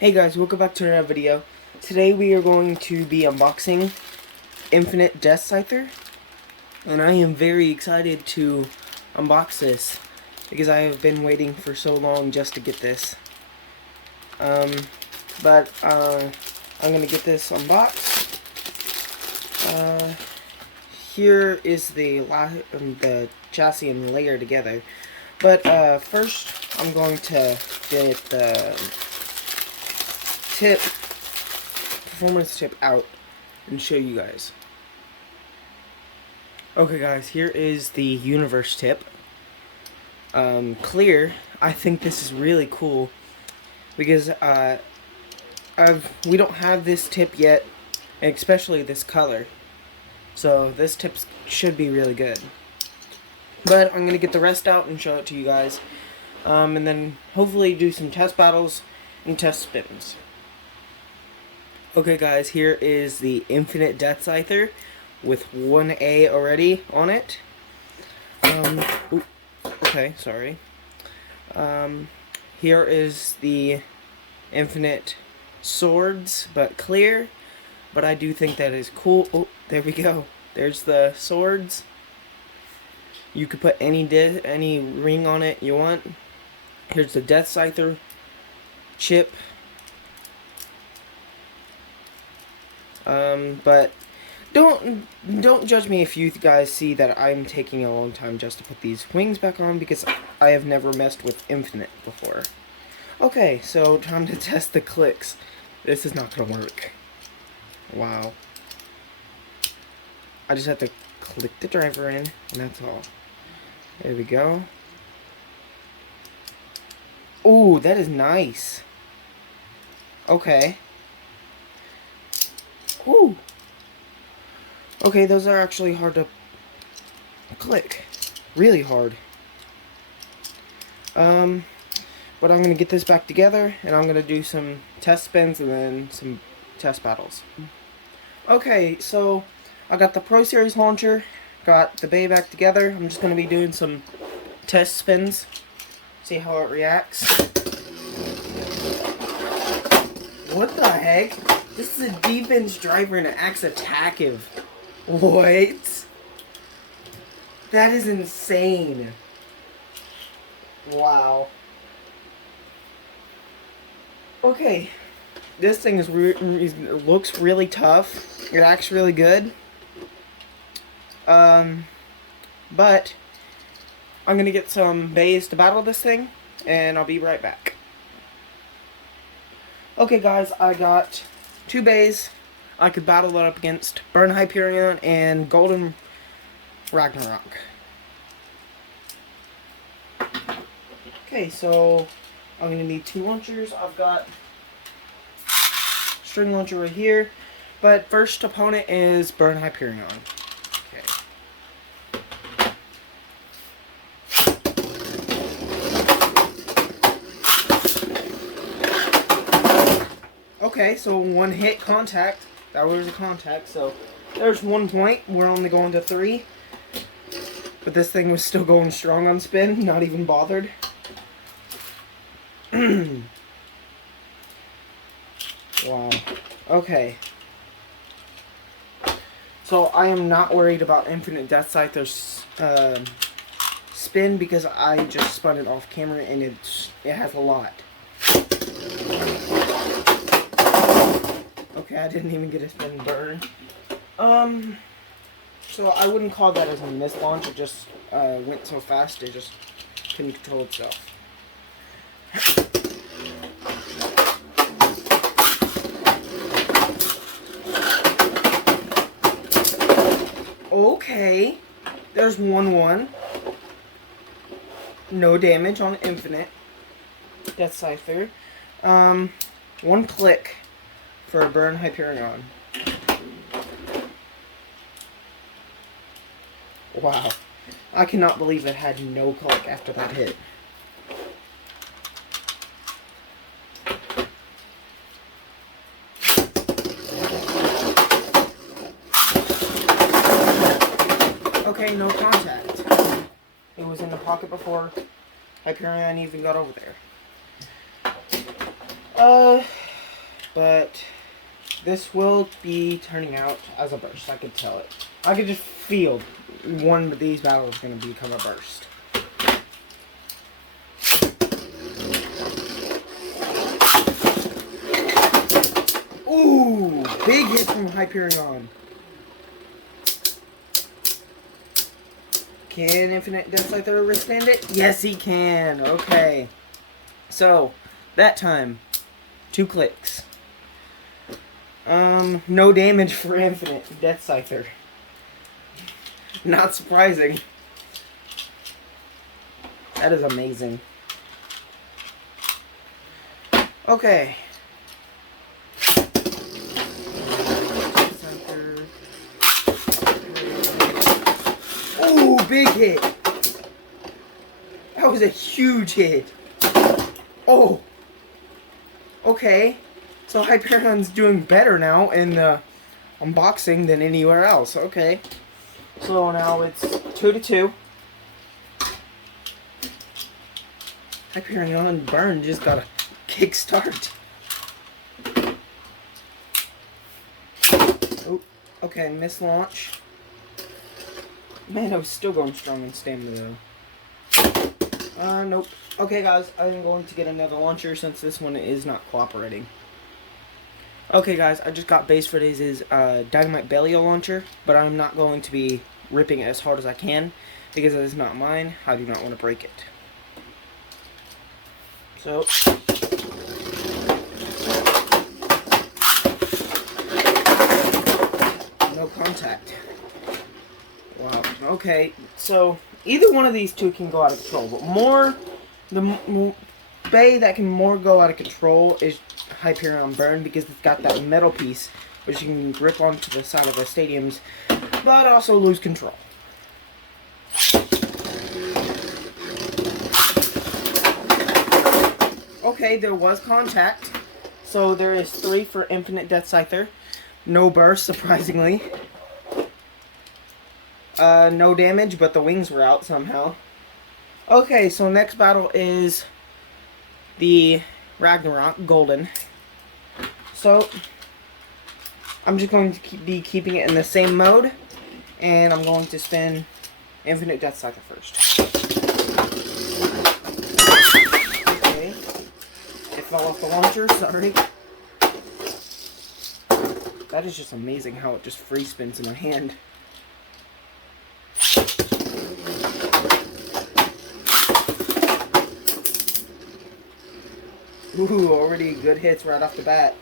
Hey guys, welcome back to another video. Today we are going to be unboxing Infinite Deathscyther, and I am very excited to unbox this because I have been waiting for so long just to get this. I'm gonna get this unboxed. Here is the chassis and layer together, but first I'm going to get the performance tip out and show you guys. Okay guys, here is the universe tip. Clear. I think this is really cool because we don't have this tip yet, and especially this color. So this tip should be really good. But I'm gonna get the rest out and show it to you guys, and then hopefully do some test battles and test spins. Okay guys, here is the Infinite Deathscyther with 1A already on it. Okay, sorry. Here is the Infinite Swords, but clear. But I do think that is cool. Oh, there we go. There's the swords. You could put any ring on it you want. Here's the Deathscyther chip. But don't judge me if you guys see that I'm taking a long time just to put these wings back on, because I have never messed with Infinite before. Okay, so time to test the clicks. This is not gonna work. Wow. I just have to click the driver in, and that's all. There we go. Ooh, that is nice. Okay. Ooh. Okay, those are actually hard to click. Really hard. But I'm going to get this back together, and I'm going to do some test spins and then some test battles. Okay, so I got the Pro Series launcher, got the Beyz back together. I'm just going to be doing some test spins, see how it reacts. What the heck? This is a defense driver and it acts attackive. What? That is insane. Wow. Okay. This thing it looks really tough. It acts really good. But I'm gonna get some Beyz to battle this thing, and I'll be right back. Okay guys, I got 2 Beyz I could battle it up against: Burn Hyperion and Golden Ragnarok. Okay, so I'm going to need 2 launchers. I've got string launcher right here, but first opponent is Burn Hyperion. Okay, so 1 hit contact. That was a contact, so there's 1 point. We're only going to 3. But this thing was still going strong on spin, not even bothered. Wow. Okay. So I am not worried about Infinite Deathscyther's spin, because I just spun it off camera and it has a lot. Okay, I didn't even get a spin burn. So I wouldn't call that as a missed launch. It just went so fast it just couldn't control itself. Okay, there's 1-1. No damage on Infinite Deathscyther. 1 click for a Burn Hyperion. Wow. I cannot believe it had no click after that hit. Okay, no contact. It was in the pocket before Hyperion even got over there. But this will be turning out as a burst. I could tell it. I could just feel one of these battles is going to become a burst. Ooh, big hit from Hyperion. Can Infinite Deathscyther withstand it? Yes, he can. Okay. So, that time, 2 clicks. No damage for Infinite Deathscyther. Not surprising. That is amazing. Okay. Ooh, big hit. That was a huge hit. Oh. Okay. So Hyperion's doing better now in the unboxing than anywhere else. Okay. So now it's 2-2. Hyperion Burn just got a kickstart. Oh, okay, missed launch. Man, I was still going strong in stamina though. Nope. Okay guys, I'm going to get another launcher since this one is not cooperating. Okay guys, I just got Beyz for Dayz's Dynamite Belial launcher, but I'm not going to be ripping it as hard as I can because it is not mine. I do not want to break it. So, no contact. Wow. Okay, so either one of these two can go out of control, but the Bey that can more go out of control is Hyperion Burn because it's got that metal piece which you can grip onto the side of the stadiums, but also lose control. Okay, there was contact, so there is 3 for Infinite Deathscyther. No burst, surprisingly. No damage, but the wings were out somehow. Okay, so next battle is the Ragnarok Golden. So, I'm just going to be keeping it in the same mode, and I'm going to spin Infinite Deathscyther first. Okay. It fell off the launcher, sorry. That is just amazing how it just free spins in my hand. Ooh, already good hits right off the bat.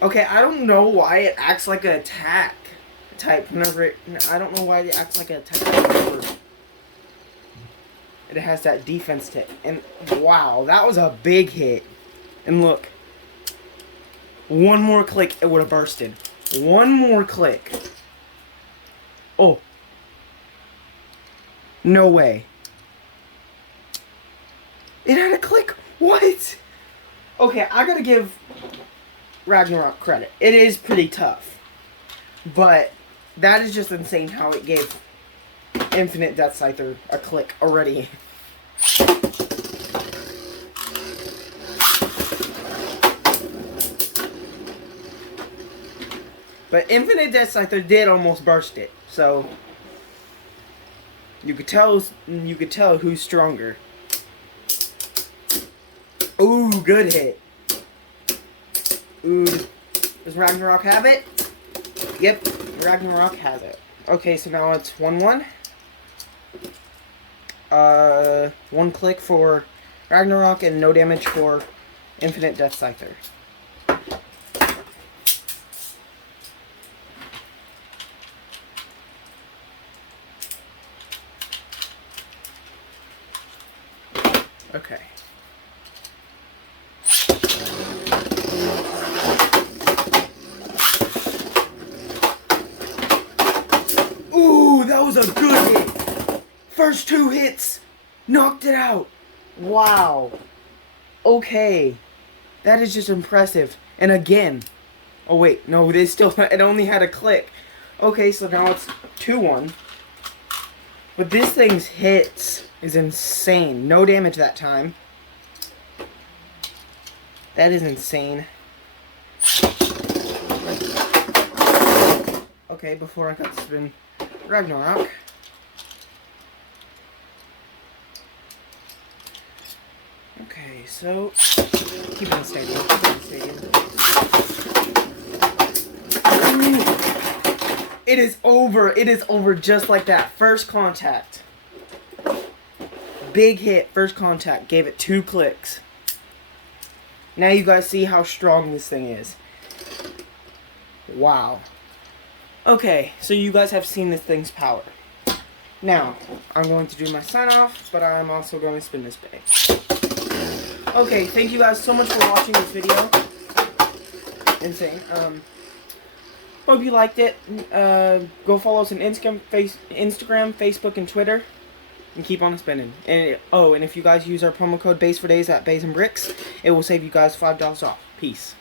Okay, I don't know why it acts like an attack type whenever it... I don't know why it acts like an attack type whenever it has that defense tip. And wow, that was a big hit. And look. One more click, it would have bursted. One more click. Oh. No way. It had a click. What? Okay, I gotta give Ragnarok credit. It is pretty tough. But that is just insane how it gave Infinite Deathscyther a click already. But Infinite Deathscyther did almost burst it. So you could tell who's stronger. Ooh, good hit. Ooh, does Ragnarok have it? Yep, Ragnarok has it. Okay, so now it's 1-1. 1 click for Ragnarok and no damage for Infinite Deathscyther. Okay. Ooh, that was a good hit. First 2 hits. Knocked it out. Wow. Okay. That is just impressive. And again. Oh wait, no, it only had a click. Okay, so now it's 2-1. But this thing's hits is insane. No damage that time. That is insane. Okay, before I got to spin Ragnarok. Okay, so keep it stable. It is over. It is over just like that. First contact. Big hit. First contact. Gave it 2 clicks. Now you guys see how strong this thing is. Wow. Okay, so you guys have seen this thing's power. Now, I'm going to do my sign off, but I'm also going to spin this bag. Okay, thank you guys so much for watching this video. Insane. Hope you liked it. Go follow us on Instagram, Facebook, and Twitter. And keep on spinning. And and if you guys use our promo code Beyz for Dayz at Beyz and Bricks, it will save you guys $5 off. Peace.